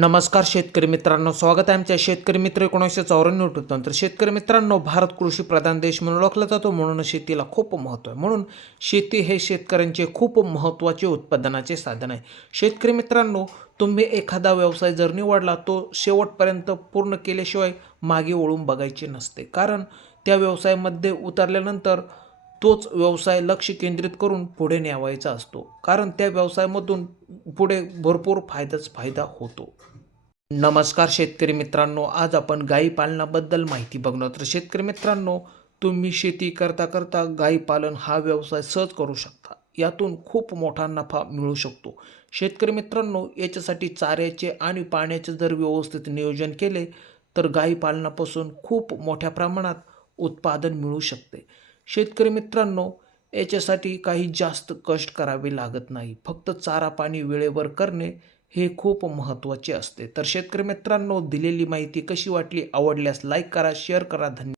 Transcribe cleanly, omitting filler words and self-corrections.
नमस्कार शेतकरी मित्रांनो, स्वागत आहे आमच्या शेतकरी मित्र 1994 यूट्यूब. तर शेतकरी मित्रांनो, भारत कृषी प्रधान देश म्हणून ओळखला जातो, म्हणून शेतीला खूप महत्त्व आहे. म्हणून शेती हे शेतकऱ्यांचे खूप महत्त्वाचे उत्पादनाचे साधन आहे. शेतकरी मित्रांनो, तुम्ही एखादा व्यवसाय जर निवडला तो शेवटपर्यंत पूर्ण केल्याशिवाय मागे वळून बघायचे नसते. कारण त्या व्यवसायामध्ये उतरल्यानंतर तोच व्यवसाय लक्ष केंद्रित करून पुढे न्यावायचा असतो. कारण त्या व्यवसायामधून पुढे भरपूर फायदा होतो. नमस्कार शेतकरी मित्रांनो, आज आपण गाई पालनाबद्दल माहिती बघणार. तर शेतकरी मित्रांनो, तुम्ही शेती करता करता गाई पालन हा व्यवसाय सहज करू शकता. यातून खूप मोठा नफा मिळू शकतो. शेतकरी मित्रांनो, याच्यासाठी चाऱ्याचे आणि पाण्याचे जर व्यवस्थित नियोजन केले तर गाई पालनापासून खूप मोठ्या प्रमाणात उत्पादन मिळू शकते. शेतकरी मित्रांनो, याच्यासाठी काही जास्त कष्ट करावे लागत नाही. फक्त चारा पाणी वेळेवर करणे हे खूप महत्त्वाचे असते. तर शेतकरी मित्रांनो, दिलेली माहिती कशी वाटली? आवडल्यास लाईक करा, शेअर करा. धन्यवाद.